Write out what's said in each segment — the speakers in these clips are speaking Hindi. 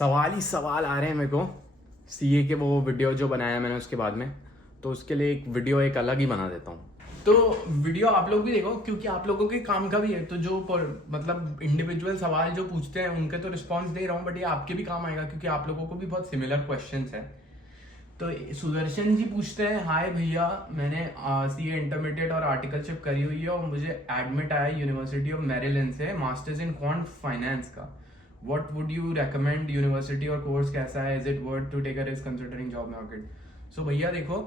सवाल ही सवाल आ रहे हैं मेरे को सीए के वो वीडियो जो बनाया मैंने उसके बाद में, तो उसके लिए एक वीडियो एक अलग ही बना देता हूँ। तो वीडियो आप लोग भी देखो क्योंकि आप लोगों के काम का भी है। तो जो मतलब इंडिविजुअल सवाल जो पूछते हैं उनके तो रिस्पॉन्स दे रहा हूँ, बट ये आपके भी काम आएगा क्योंकि आप लोगों को भी बहुत सिमिलर क्वेश्चंस हैं। तो सुदर्शन जी पूछते हैं, हाय भैया, मैंने सीए इंटरमीडिएट और आर्टिकलशिप करी हुई है और मुझे एडमिट आया यूनिवर्सिटी ऑफ मैरीलैंड से मास्टर्स इन क्वांट फाइनेंस का। What would you recommend university और कोर्स कैसा है? Is it worth to take a risk considering job market? So भैया देखो,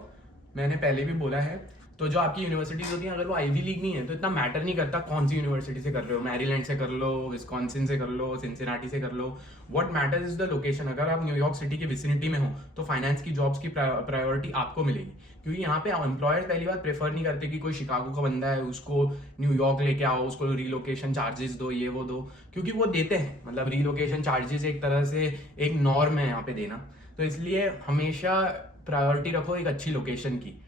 मैंने पहले भी बोला है, तो जो आपकी यूनिवर्सिटीज होती हैं अगर वो आईवी लीग नहीं है तो इतना मैटर नहीं करता कौन सी यूनिवर्सिटी से कर रहे हो। मैरीलैंड से कर लो, विस्कॉन्सिन से कर लो, सिंसिनाटी से कर लो। What matters is the location. अगर आप न्यूयॉर्क सिटी की विसिनिटी में हो तो फाइनेंस की जॉब्स की प्रायोरिटी आपको मिलेगी, क्योंकि यहाँ पे एम्प्लॉयर पहली बात प्रेफर नहीं करते कि कोई शिकागो का बंदा है उसको न्यूयॉर्क लेके आओ, उसको रिलोकेशन चार्जेस दो, ये वो दो, क्योंकि वो देते हैं। मतलब रिलोकेशन चार्जेस एक तरह से एक नॉर्म है यहाँ पे देना, तो इसलिए हमेशा प्रायोरिटी रखो एक अच्छी लोकेशन की,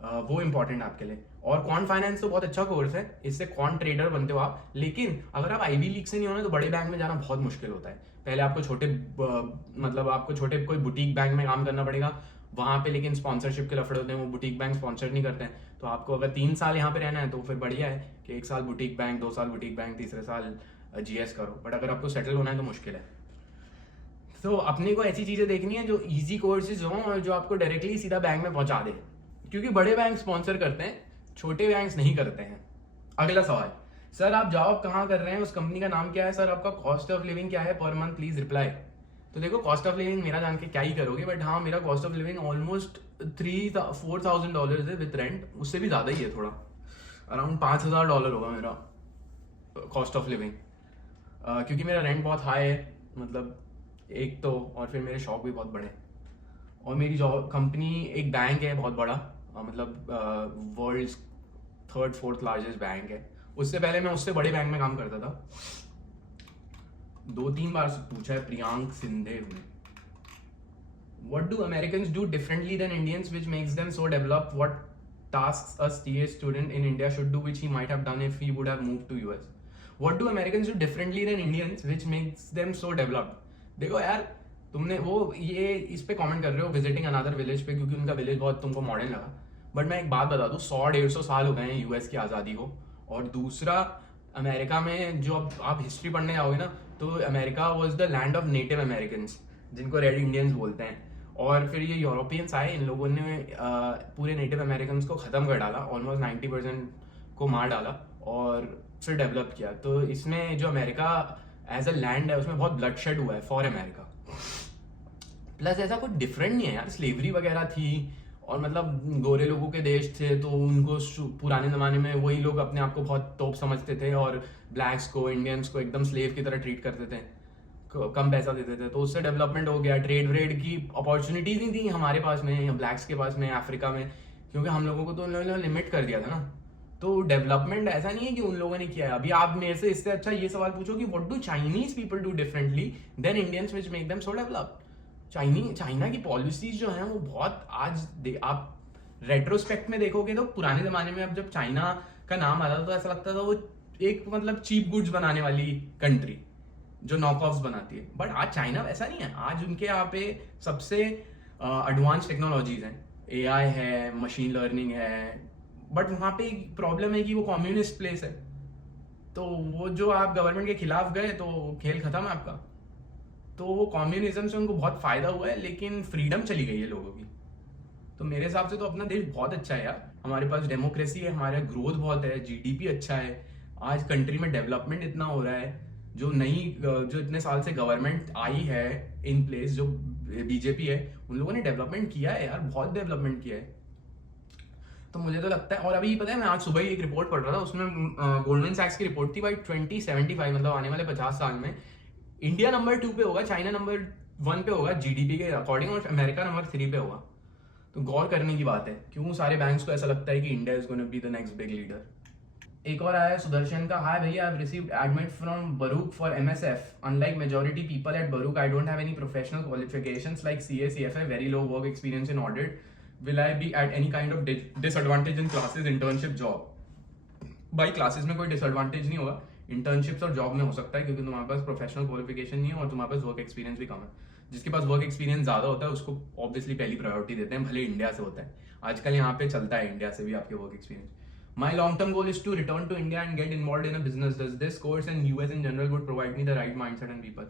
वो इंपॉर्टेंट आपके लिए। और क्वांट फाइनेंस तो बहुत अच्छा कोर्स है, इससे क्वांट ट्रेडर बनते हो आप। लेकिन अगर आप आईवी लीग से नहीं होना तो बड़े बैंक में जाना बहुत मुश्किल होता है। पहले आपको छोटे कोई बुटीक बैंक में काम करना पड़ेगा वहां पे, लेकिन स्पॉन्सरशिप के लफड़े होते हैं, वो बुटीक बैंक स्पॉन्सर नहीं करते हैं। तो आपको अगर 3 साल यहाँ पे रहना है तो फिर बढ़िया है कि 1 साल बुटीक बैंक, 2 साल बुटीक बैंक, तीसरे साल जीएस करो। बट अगर आपको सेटल होना है तो मुश्किल है। तो अपने को ऐसी चीजें देखनी है जो इजी कोर्सेज हों और जो आपको डायरेक्टली सीधा बैंक में पहुंचा दे, क्योंकि बड़े बैंक स्पॉन्सर करते हैं, छोटे बैंक्स नहीं करते हैं। अगला सवाल, सर आप जॉब कहाँ कर रहे हैं, उस कंपनी का नाम क्या है, सर आपका कॉस्ट ऑफ लिविंग क्या है पर मंथ, प्लीज रिप्लाई। तो देखो, कॉस्ट ऑफ लिविंग मेरा जान के क्या ही करोगे, बट हाँ मेरा कॉस्ट ऑफ लिविंग ऑलमोस्ट $4,000 है विद रेंट, उससे भी ज्यादा ही है थोड़ा, अराउंड $5,000 होगा मेरा कॉस्ट ऑफ लिविंग, क्योंकि मेरा रेंट बहुत हाई है, मतलब एक तो, और फिर मेरे शौक भी बहुत बड़े। और मेरी जॉब कंपनी एक बैंक है बहुत बड़ा, मतलब world 3rd 4th largest bank है। उससे पहले मैं उससे बड़े बैंक में काम करता था। 2-3 बार पूछा है प्रियांक सिंधे ने, what do Americans do differently than Indians which makes them so developed? What tasks a CA student in India should do which he might have done if he would have moved to US? What do Americans do differently than Indians which makes them so developed? देखो यार, तुमने वो ये इस पे कमेंट कर रहे हो विजिटिंग अनदर विलेज पे, क्योंकि उनका विलेज बहुत तुमको मॉडर्न लगा। बट मैं एक बात बता दूं, 100-150 साल हो गए हैं यूएस की आज़ादी को। और दूसरा, अमेरिका में जो आप हिस्ट्री पढ़ने जाओगे ना, तो America was the land of native Americans, जिनको रेड इंडियंस बोलते हैं। और फिर ये यूरोपियंस आए, इन लोगों ने पूरे नेटिव अमेरिकन्स को ख़त्म कर डाला, ऑलमोस्ट 90% को मार डाला और फिर डेवलप किया। तो इसमें जो अमेरिका एज अ लैंड है उसमें बहुत ब्लडशेड हुआ है फॉर अमेरिका। प्लस ऐसा कुछ डिफरेंट नहीं है यार, स्लेवरी वगैरह थी और मतलब गोरे लोगों के देश थे, तो उनको पुराने ज़माने में वही लोग अपने आप को बहुत तोप समझते थे और ब्लैक्स को, इंडियंस को एकदम स्लेव की तरह ट्रीट करते थे, कम पैसा देते थे। तो उससे डेवलपमेंट हो गया, ट्रेड व्रेड की अपॉर्चुनिटीज नहीं थी हमारे पास में या ब्लैक्स के पास में अफ्रीका में, क्योंकि हम लोगों को तो उन लोगों ने लिमिट कर दिया था ना। तो डेवलपमेंट ऐसा नहीं है कि उन लोगों ने किया है। अभी आप मेरे से इससे अच्छा ये सवाल पूछो कि what do Chinese people do differently than Indians which make them so developed? China की पॉलिसीज जो हैं वो बहुत आप रेट्रोस्पेक्ट में देखोगे तो पुराने जमाने में, अब जब चाइना का नाम आता था तो ऐसा लगता था वो एक मतलब चीप गुड्स बनाने वाली कंट्री जो नॉक ऑफ्स बनाती है। बट आज चाइना वैसा नहीं है, आज उनके यहाँ पे सबसे एडवांस टेक्नोलॉजीज हैं, एआई है, मशीन लर्निंग है। बट वहाँ पे एक प्रॉब्लम है कि वो कम्युनिस्ट प्लेस है, तो वो जो आप गवर्नमेंट के खिलाफ गए तो खेल खत्म है आपका। तो वो कम्युनिज्म से उनको बहुत फायदा हुआ है, लेकिन फ्रीडम चली गई है लोगों की। तो मेरे हिसाब से तो अपना देश बहुत अच्छा है यार, हमारे पास डेमोक्रेसी है, हमारा ग्रोथ बहुत है, जीडीपी अच्छा है, आज कंट्री में डेवलपमेंट इतना हो रहा है। जो इतने साल से गवर्नमेंट आई है इन प्लेस, जो बीजेपी है, उन लोगों ने डेवलपमेंट किया है यार, बहुत डेवलपमेंट किया है। तो मुझे तो लगता है, और अभी पता है मैं आज सुबह ही एक रिपोर्ट पढ़ रहा था, उसमें गोल्डमैन सैक्स की रिपोर्ट थी भाई, 2075 मतलब आने वाले 50 साल में इंडिया नंबर 2 पे होगा, चाइना नंबर 1 पे होगा जीडीपी के अकॉर्डिंग, और अमेरिका नंबर 3 पे होगा। तो गौर करने की बात है, क्यों सारे बैंक्स को ऐसा लगता है कि India is gonna be the next big leader. एक और आया है सुदर्शन का, हाय भैया, I have received admit from Baruch for MSF, unlike majority people at Baruch I don't have any professional qualifications like CA CFA, very low work experience in audit, will I be at any kind of disadvantage in classes internship job? भाई क्लासेस में कोई डिसएडवांटेज नहीं होगा, इंटर्नशिप्स और जॉब में हो सकता है क्योंकि तुम्हारे पास प्रोफेशनल क्वालिफिकेशन नहीं है और तुम्हारे पास वर्क एक्सपीरियंस भी कम है। जिसके पास वर्क एक्सपीरियंस ज़्यादा होता है उसको ऑब्वियसली पहली प्रायोरिटी देते हैं, भले इंडिया से होता है। आजकल यहाँ पे चलता है इंडिया से भी आपके work experience. My long-term goal is to return to India and get involved in a business. Does this course and US in general would provide me the right mindset and people?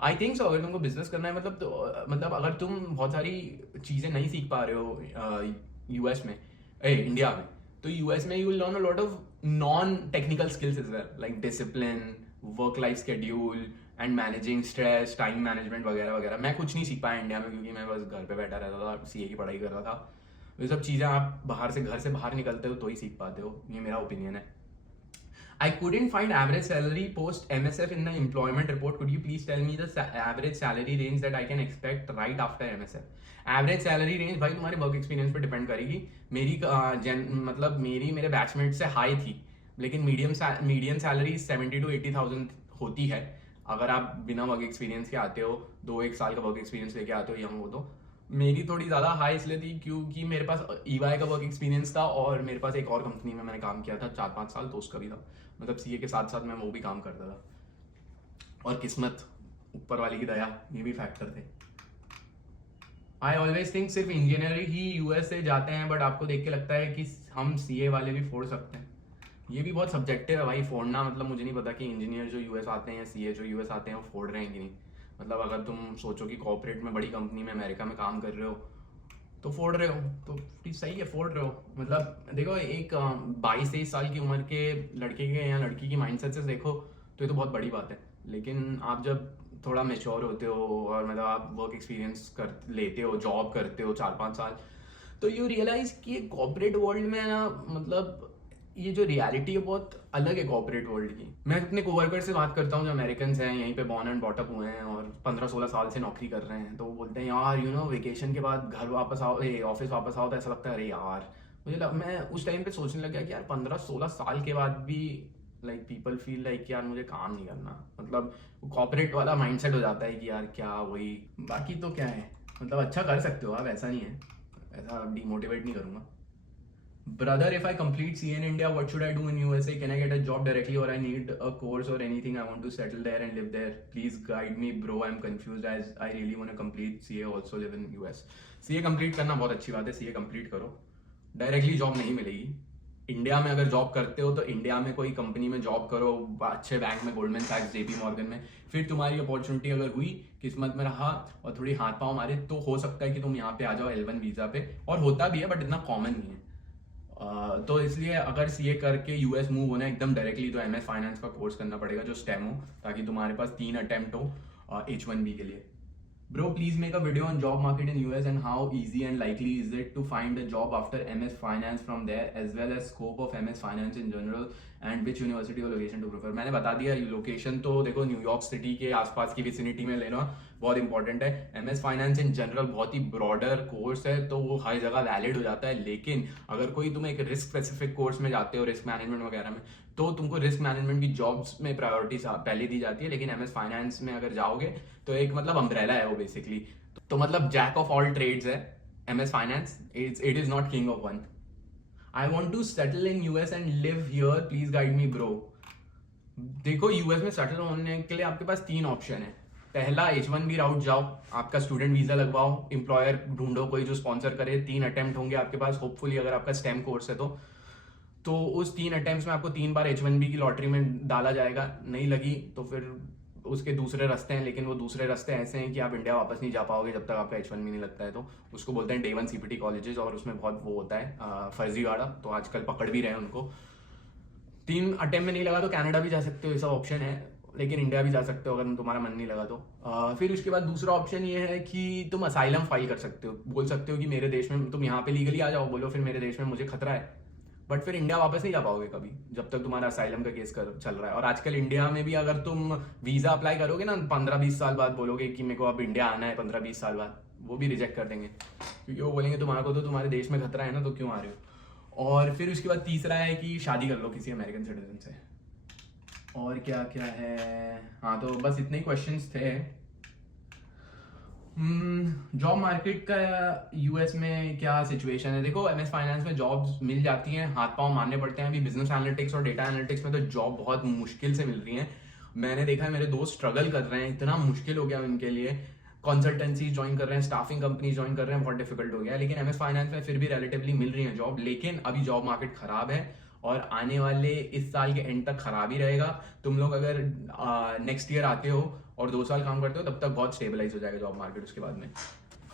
I think so. अगर तुमको बिजनेस करना है मतलब तो मतलब अगर तुम बहुत सारी चीज़ें नहीं सीख पा रहे हो यूएस में इंडिया में, तो यूएस में you will learn a lot of non technical skills is well, like discipline, work life schedule and managing stress, time management वगैरह वगैरह। मैं कुछ नहीं सीख पाया इंडिया में क्योंकि मैं बस घर पे बैठा रहता था, सीए की पढ़ाई कर रहा था। ये सब चीज़ें आप घर से बाहर निकलते हो तो ही सीख पाते हो, ये मेरा ओपिनियन है। I couldn't find average salary post MSF in the employment report. Could you please tell me the average salary range that I can expect right after MSF? Average salary range भाई तुम्हारे वर्क एक्सपीरियंस पे डिपेंड करेगी। मेरी मतलब मेरे बैचमेट से हाई थी, लेकिन मीडियम सैलरी 70 to 80,000 होती है अगर आप बिना वर्क एक्सपीरियंस के आते हो, 1 साल का वर्क एक्सपीरियंस लेके आते हो यंग हो तो। मेरी थोड़ी ज़्यादा हाई इसलिए थी क्योंकि मेरे पास EY का वर्क एक्सपीरियंस था और मेरे पास एक और कंपनी में मैंने काम किया था 4-5 साल, तो उसका भी था। मतलब सीए के साथ साथ मैं वो भी काम करता था। और किस्मत, ऊपर वाले की दया, ये भी फैक्टर थे। आई ऑलवेज थिंक सिर्फ इंजीनियर ही यूएस से जाते हैं, बट आपको देख के लगता है कि हम सीए वाले भी फोड़ सकते हैं। ये भी बहुत सब्जेक्टिव है भाई, फोड़ना मतलब मुझे नहीं पता कि इंजीनियर जो यूएस आते हैं या सीए जो यूएस आते हैं वो फोड़ रहे हैं कि नहीं। मतलब अगर तुम सोचो कि कॉर्पोरेट में बड़ी कंपनी में अमेरिका में काम कर रहे हो तो फोड़ रहे हो तो सही है, फोड़ रहे हो। मतलब देखो एक 22-23 साल की उम्र के लड़के के या लड़की की माइंडसेट से देखो तो ये तो बहुत बड़ी बात है। लेकिन आप जब थोड़ा मेच्योर होते हो और मतलब आप वर्क एक्सपीरियंस कर लेते हो, जॉब करते हो 4-5 साल, तो यू रियलाइज कि कॉर्पोरेट वर्ल्ड में ना मतलब ये जो रियलिटी है बहुत अलग है कॉर्पोरेट वर्ल्ड की। मैं अपने कोवर्कर से बात करता हूँ जो अमेरिकन हैं, यहीं पे बॉर्न एंड बॉटअप हुए हैं और 15-16 साल से नौकरी कर रहे हैं, तो वो बोलते हैं यार वेकेशन के बाद घर वापस आओ, ऑफिस वापस आओ तो ऐसा लगता है अरे यार मैं उस टाइम पे सोचने लग गया कि यार 15-16 साल के बाद भी लाइक पीपल फील लाइक यार मुझे काम नहीं करना। मतलब कॉर्पोरेट वाला माइंडसेट हो जाता है कि यार क्या वही, बाकी तो क्या है, मतलब अच्छा कर सकते हो आप, ऐसा नहीं है, ऐसा डिमोटिवेट नहीं करूँगा। Brother, if I complete CA in India, what should I do in USA? Can I get a job directly or I need a course or anything? I want to settle there and live there. Please guide me, bro. I'm confused as I really want to complete CA, also live in US. CA complete करना बहुत अच्छी बात है, CA complete करो। डायरेक्टली जॉब नहीं मिलेगी। इंडिया में अगर जॉब करते हो तो इंडिया में कोई कंपनी में जॉब करो, अच्छे बैंक में, गोल्डमैन सैक्स, जेपी मॉर्गन में, फिर तुम्हारी अपॉर्चुनिटी अगर हुई, किस्मत में रहा और थोड़ी हाथ पाँव मारे तो हो सकता है कि तुम यहाँ पे आ जाओ L1 वीज़ा पे, और होता भी है बट इतना कॉमन नहीं है। तो इसलिए अगर सीए करके यूएस मूव होना एकदम डायरेक्टली तो MS फाइनेंस का कोर्स करना पड़ेगा जो स्टेम हो, ताकि तुम्हारे पास 3 अटेम्प्ट हो H1B के लिए। Bro, please make a video on job market in US and how easy and likely is it to find a job after MS Finance from there, as well as scope of MS Finance in general and which university or location to prefer. मैंने बता दिया लोकेशन तो देखो न्यूयॉर्क सिटी के आसपास की विसिनिटी में लेना बहुत इंपॉर्टेंट है। MS Finance इन जनरल बहुत ही ब्रॉडर कोर्स है तो वो हर जगह वैलिड हो जाता है, लेकिन अगर कोई तुम एक रिस्क स्पेसिफिक कोर्स में जाते हो, रिस्क मैनेजमेंट वगैरह में, तो तुमको रिस्क मैनेजमेंट की जॉब्स में प्रायोरिटी पहले दी जाती है। लेकिन MS फाइनेंस में अगर जाओगे तो एक मतलब अम्ब्रेला है वो बेसिकली, तो मतलब जैक ऑफ ऑल ट्रेड्स है MS finance. It is not king of one. I want to settle in US and live here, please guide me bro. देखो US में सेटल होने के लिए आपके पास 3 ऑप्शन है। पहला H1B राउट जाओ, आपका स्टूडेंट वीजा लगवाओ, एम्प्लॉयर ढूंढो कोई जो स्पॉन्सर करे, 3 अटेम्प्ट होंगे आपके पास होपफुली, अगर आपका स्टेम कोर्स है तो उस 3 अटेम्प्ट्स में आपको 3 बार H1B की लॉटरी में डाला जाएगा। नहीं लगी तो फिर उसके दूसरे रास्ते हैं, लेकिन वो दूसरे रास्ते ऐसे हैं कि आप इंडिया वापस नहीं जा पाओगे जब तक आपका H1B नहीं लगता है। तो उसको बोलते हैं Day 1 CPT कॉलेजेस, और उसमें बहुत वो होता है फर्जीवाड़ा, तो आजकल पकड़ भी रहे हैं उनको। 3 अटेम्प्ट में नहीं लगा तो कनाडा भी जा सकते हो, ये सब ऑप्शन है, लेकिन इंडिया भी जा सकते हो अगर तुम्हारा मन नहीं लगा तो। फिर उसके बाद दूसरा ऑप्शन ये है कि तुम असाइलम फाइल कर सकते हो, बोल सकते हो कि मेरे देश में, तुम यहाँ पे लीगली आ जाओ, बोलो फिर मेरे देश में मुझे खतरा है, बट फिर इंडिया वापस नहीं जा पाओगे कभी जब तक तुम्हारा असाइलम का केस चल रहा है। और आजकल इंडिया में भी अगर तुम वीजा अप्लाई करोगे ना 15-20 साल बाद, बोलोगे कि मेरे को अब इंडिया आना है 15-20 साल बाद, वो भी रिजेक्ट कर देंगे क्योंकि वो बोलेंगे तुम्हारे को तो तुम्हारे देश में खतरा है ना, तो क्यों आ रहे हो। और फिर उसके बाद तीसरा है कि शादी कर लो किसी अमेरिकन सिटीजन से। और क्या क्या है, हाँ तो बस इतने ही क्वेश्चंस थे। जॉब मार्केट का यूएस में क्या सिचुएशन है? देखो, एमएस फाइनेंस में जॉब्स मिल जाती हैं, हाथ पांव मारने पड़ते हैं। अभी बिजनेस एनालिटिक्स और डेटा एनालिटिक्स में तो जॉब बहुत मुश्किल से मिल रही है। मैंने देखा है मेरे दोस्त स्ट्रगल कर रहे हैं, इतना मुश्किल हो गया उनके लिए। कंसल्टेंसी ज्वाइन कर रहे हैं, स्टाफिंग कंपनी ज्वाइन कर रहे हैं, बहुत डिफिकल्ट हो गया। लेकिन एमएस फाइनेंस में फिर भी रिलेटिवली मिल रही है जॉब। लेकिन अभी जॉब मार्केट खराब है और आने वाले इस साल के एंड तक खराब ही रहेगा। तुम लोग अगर नेक्स्ट ईयर आते हो और 2 साल काम करते हो, तब तक बहुत स्टेबलाइज हो जाएगा जॉब मार्केट उसके बाद में।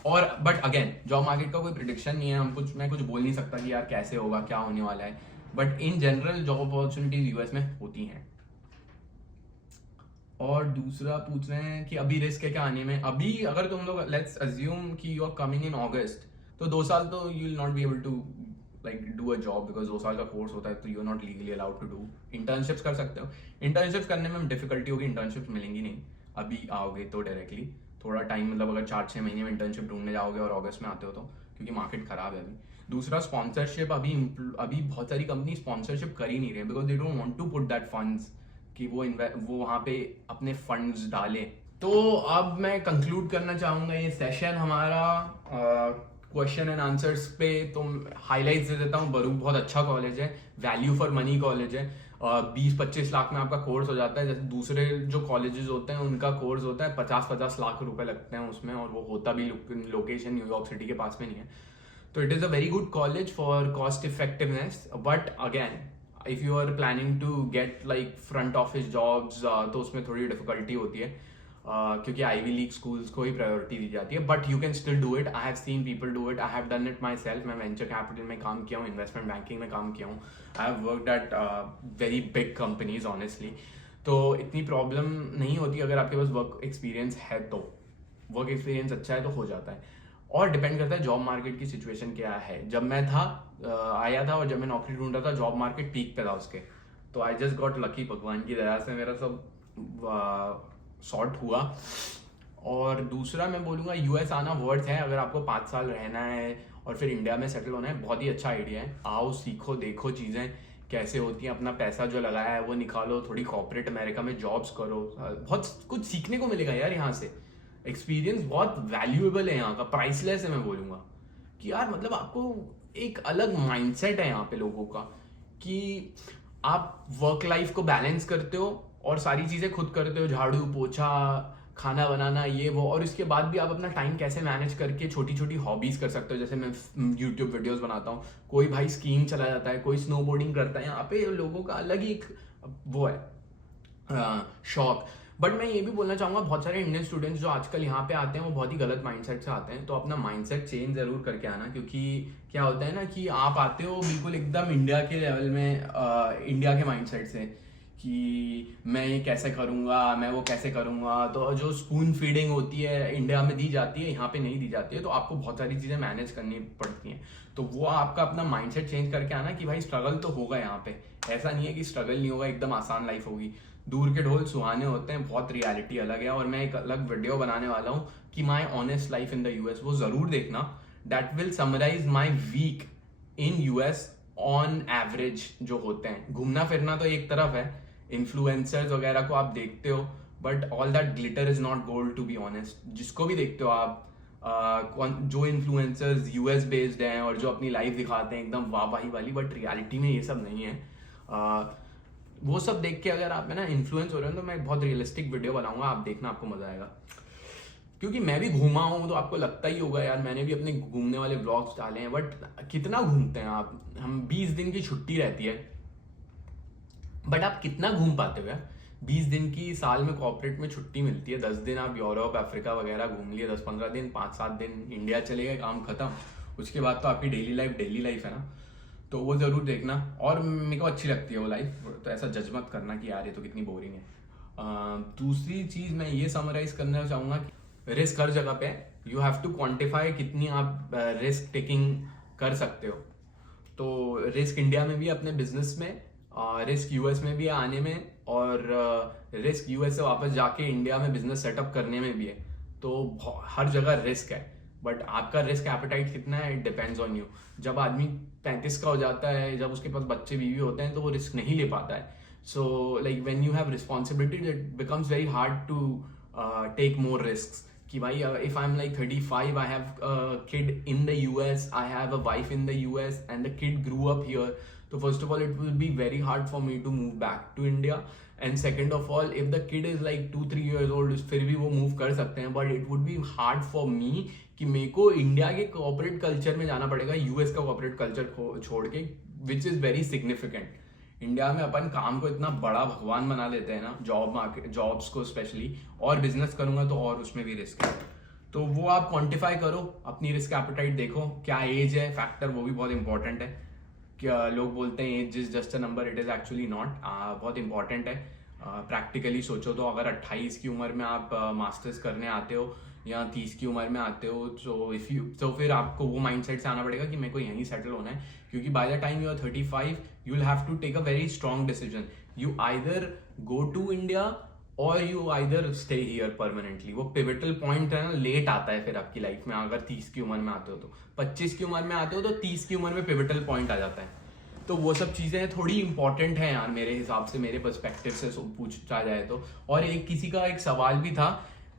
और बट अगेन, जॉब मार्केट का कोई प्रिडिक्शन नहीं है, मैं कुछ बोल नहीं सकता कि यार कैसे होगा, क्या होने वाला है। But in general job opportunities US में होती हैं। और दूसरा पूछ रहे हैं कि अभी रिस्क है क्या आने में? अभी अगर तुम लोग लेट्स अज्यूम कि you are coming in August, तो 2 साल तो you will not be able to like do a job, because 2 साल का कोर्स होता है, तो you are not legally allowed to do. Internships कर सकते हो, इंटर्नशिप्स करने में डिफिकल्टी होगी, इंटर्नशिप्स मिलेंगी नहीं अभी आओगे तो डायरेक्टली। थोड़ा टाइम, मतलब अगर 4-6 महीने में इंटर्नशिप ढूंढने जाओगे और अगस्त में आते हो तो, क्योंकि मार्केट खराब है अभी। दूसरा स्पॉन्सरशिप, अभी बहुत सारी कंपनी स्पॉन्सरशिप कर ही नहीं रहे, because they don't want to put that funds कि वो वहाँ पे अपने फंड्स डालें। तो अब मैं कंक्लूड करना चाहूँगा ये सेशन हमारा क्वेश्चन एंड आंसर्स पे। तो हाईलाइट्स दे देता हूँ। बरूक बहुत अच्छा कॉलेज है, वैल्यू फॉर मनी कॉलेज है। 20-25 लाख में आपका कोर्स हो जाता है। जैसे दूसरे जो कॉलेजेस होते हैं उनका कोर्स होता है 50-50 लाख रुपए लगते हैं उसमें, और वो होता भी लोकेशन न्यूयॉर्क सिटी के पास में नहीं है। तो it is a very good college for cost effectiveness. But again, if you are planning to get like front office jobs, तो उसमें थोड़ी डिफिकल्टी होती है, क्योंकि आईवी लीग स्कूल्स को ही प्रायोरिटी दी जाती है। But you can still do it. I have seen people do it, I have done it my self. मैं वेंचर कैपिटल में काम किया हूँ, इन्वेस्टमेंट बैंकिंग में काम किया हूँ। I have worked at very big companies honestly. तो इतनी प्रॉब्लम नहीं होती अगर आपके पास वर्क एक्सपीरियंस है तो। वर्क एक्सपीरियंस अच्छा है तो हो जाता है। और डिपेंड करता है जॉब मार्केट की सिचुएशन क्या है। जब मैं था आया था और जब मैं नौकरी ढूंढ रहा था, जॉब मार्केट पीक पे था उसके। तो आई जस्ट गॉट लकी, भगवान की दया से मेरा सब सॉर्ट हुआ। और दूसरा मैं बोलूँगा, यूएस आना वर्थ है अगर आपको 5 साल रहना है और फिर इंडिया में सेटल होना है। बहुत ही अच्छा आइडिया है। आओ, सीखो, देखो चीज़ें कैसे होती हैं, अपना पैसा जो लगाया है वो निकालो, थोड़ी कॉर्पोरेट अमेरिका में जॉब्स करो। बहुत कुछ सीखने को मिलेगा यार यहाँ से। एक्सपीरियंस बहुत वैल्यूएबल है यहाँ का, प्राइसलेस है मैं बोलूँगा। कि यार मतलब आपको एक अलग माइंडसेट है यहाँ पे लोगों का, कि आप वर्क लाइफ को बैलेंस करते हो और सारी चीज़ें खुद करते हो, झाड़ू पोछा, खाना बनाना, ये वो। और इसके बाद भी आप अपना टाइम कैसे मैनेज करके छोटी छोटी हॉबीज कर सकते हो। जैसे मैं यूट्यूब वीडियोस बनाता हूँ, कोई भाई स्कीइंग चला जाता है, कोई स्नोबोर्डिंग करता है। यहाँ पे लोगों का अलग ही एक वो है शौक। बट मैं ये भी बोलना चाहूँगा, बहुत सारे इंडियन स्टूडेंट्स जो आजकल यहाँ पे आते हैं वो बहुत ही गलत माइंडसेट से आते हैं। तो अपना माइंडसेट चेंज जरूर करके आना, क्योंकि क्या होता है ना कि आप आते हो बिल्कुल एकदम इंडिया के लेवल में, इंडिया के माइंडसेट से कि मैं ये कैसे करूँगा, मैं वो कैसे करूँगा। तो जो स्पून फीडिंग होती है इंडिया में दी जाती है, यहाँ पे नहीं दी जाती है। तो आपको बहुत सारी चीज़ें मैनेज करनी पड़ती हैं। तो वो आपका अपना माइंडसेट चेंज करके आना कि भाई स्ट्रगल तो होगा यहाँ पे। ऐसा नहीं है कि स्ट्रगल नहीं होगा, एकदम आसान लाइफ होगी। दूर के ढोल सुहाने होते हैं, बहुत रियलिटी अलग है। और मैं एक अलग वीडियो बनाने वाला हूँ कि my honest life in the US, वो जरूर देखना। That will summarise my week in US on average जो होते हैं। घूमना फिरना तो एक तरफ है, इन्फ्लुएंसर्स वगैरह को आप देखते हो, but all that glitter is not gold to be honest. जिसको भी देखते हो आप, जो इन्फ्लुएंसर्स यूएस बेस्ड हैं और जो अपनी लाइफ दिखाते हैं एकदम वाहवाही वाली, बट रियलिटी में ये सब नहीं है। वो सब देख के अगर आप है ना इन्फ्लुएंस हो रहे हो, तो मैं बहुत रियलिस्टिक वीडियो बनाऊंगा, आप देखना, आपको मजा आएगा। क्योंकि मैं भी घूमा हूँ, तो आपको लगता ही होगा यार, मैंने भी अपने घूमने वाले ब्लॉग्स डाले हैं। बट कितना घूमते हैं आप? हम 20 दिन की छुट्टी रहती है, बट आप कितना घूम पाते हो यार? 20 दिन की साल में कॉर्पोरेट में छुट्टी मिलती है, 10 दिन आप यूरोप अफ्रीका वगैरह घूम लिए, 10-15 दिन, 5-7 दिन इंडिया चले गए, काम खत्म। उसके बाद तो आपकी डेली लाइफ है ना। तो वो जरूर देखना। और मेरे को अच्छी लगती है वो लाइफ, तो ऐसा जज मत करना कि यार ये तो कितनी बोरिंग है। दूसरी चीज मैं ये समराइज करना चाहूंगा कि रिस्क हर जगह पे है। यू हैव टू क्वांटिफाई कितनी आप रिस्क टेकिंग कर सकते हो। तो रिस्क इंडिया में भी अपने बिजनेस में, रिस्क यूएस में भी आने में, और रिस्क यूएस से वापस जाके इंडिया में बिजनेस सेटअप करने में भी है। तो हर जगह रिस्क है, बट आपका रिस्क एपेटाइट कितना है, इट डिपेंड्स ऑन यू। जब आदमी 35 का हो जाता है, जब उसके पास बच्चे बीवी होते हैं, तो वो रिस्क नहीं ले पाता है। So like when you have responsibility, it becomes very hard to take more risk. कि भाई if I'm like 35, I have a kid in the US, I have a wife in the US and the kid grew up here. So first of all, it will be very hard for me to move back to India. And second of all, if the kid is like 2-3 years old, फिर भी वो move कर सकते हैं, but it would be hard for me कि मेरे को इंडिया के कॉर्पोरेट कल्चर में जाना पड़ेगा यूएस का कॉर्पोरेट कल्चर छोड़ के, which is very significant. India में अपन काम को इतना बड़ा भगवान बना लेते हैं ना, जॉब मार्केट, जॉब्स को स्पेशली, और बिजनेस करूंगा तो और उसमें भी रिस्क है. तो वो आप क्वांटिफाई करो, अपनी रिस्क एपेटाइट देखो, क्या एज है फैक्टर, वो भी बहुत इंपॉर्टेंट है. क्या लोग बोलते हैं age is just a number, it is actually not. बहुत इंपॉर्टेंट है. प्रैक्टिकली सोचो तो अगर 28 की उम्र में आप मास्टर्स करने आते हो या 30 की उम्र में आते हो, तो फिर आपको वो माइंडसेट से आना पड़ेगा कि मेरे को यहीं सेटल होना है, क्योंकि by the time you are 35 you will have to take a very strong decision. You either go to India और you either stay here permanently. वो पिवटल पॉइंट है ना, लेट आता है फिर आपकी लाइफ में. अगर 30 की उम्र में आते हो तो 25 की उम्र में आते हो तो 30 की उम्र में पिवटल पॉइंट आ जाता है. तो वो सब चीज़ें थोड़ी इंपॉर्टेंट हैं यार मेरे हिसाब से, मेरे पर्सपेक्टिव से पूछा जाए तो. और एक किसी का एक सवाल भी था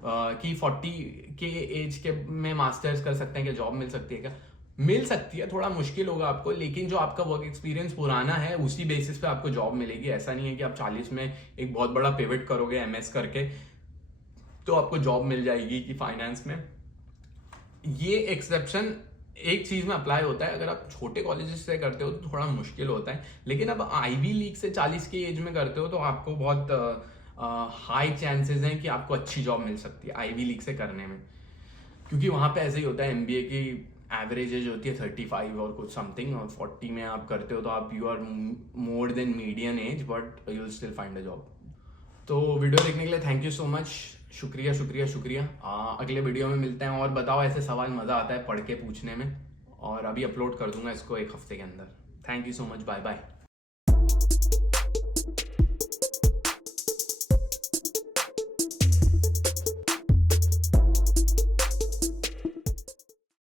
कि 40 के एज के में मास्टर्स कर सकते हैं क्या, जॉब मिल सकती है क्या? मिल सकती है, थोड़ा मुश्किल होगा आपको, लेकिन जो आपका वर्क एक्सपीरियंस पुराना है उसी बेसिस पे आपको जॉब मिलेगी. ऐसा नहीं है कि आप 40 में एक बहुत बड़ा पिवट करोगे एमएस करके तो आपको जॉब मिल जाएगी कि फाइनेंस में. ये एक्सेप्शन एक चीज में अप्लाई होता है, अगर आप छोटे कॉलेजेस से करते हो तो थोड़ा मुश्किल होता है, लेकिन अब आईवी लीग से 40 की एज में करते हो तो आपको बहुत हाई चांसेस हैं कि आपको अच्छी जॉब मिल सकती है आईवी लीग से करने में, क्योंकि वहां पे ऐसे ही होता है. एमबीए की एवरेज एज होती है 35 और कुछ समथिंग, और 40 में आप करते हो तो आप you are more than median age, but you will still find a job. तो वीडियो देखने के लिए थैंक यू सो मच, शुक्रिया शुक्रिया शुक्रिया. अगले वीडियो में मिलते हैं, और बताओ ऐसे सवाल मज़ा आता है पढ़ के पूछने में, और अभी अपलोड कर दूंगा इसको 1 हफ्ते के अंदर. Thank you so much, bye bye.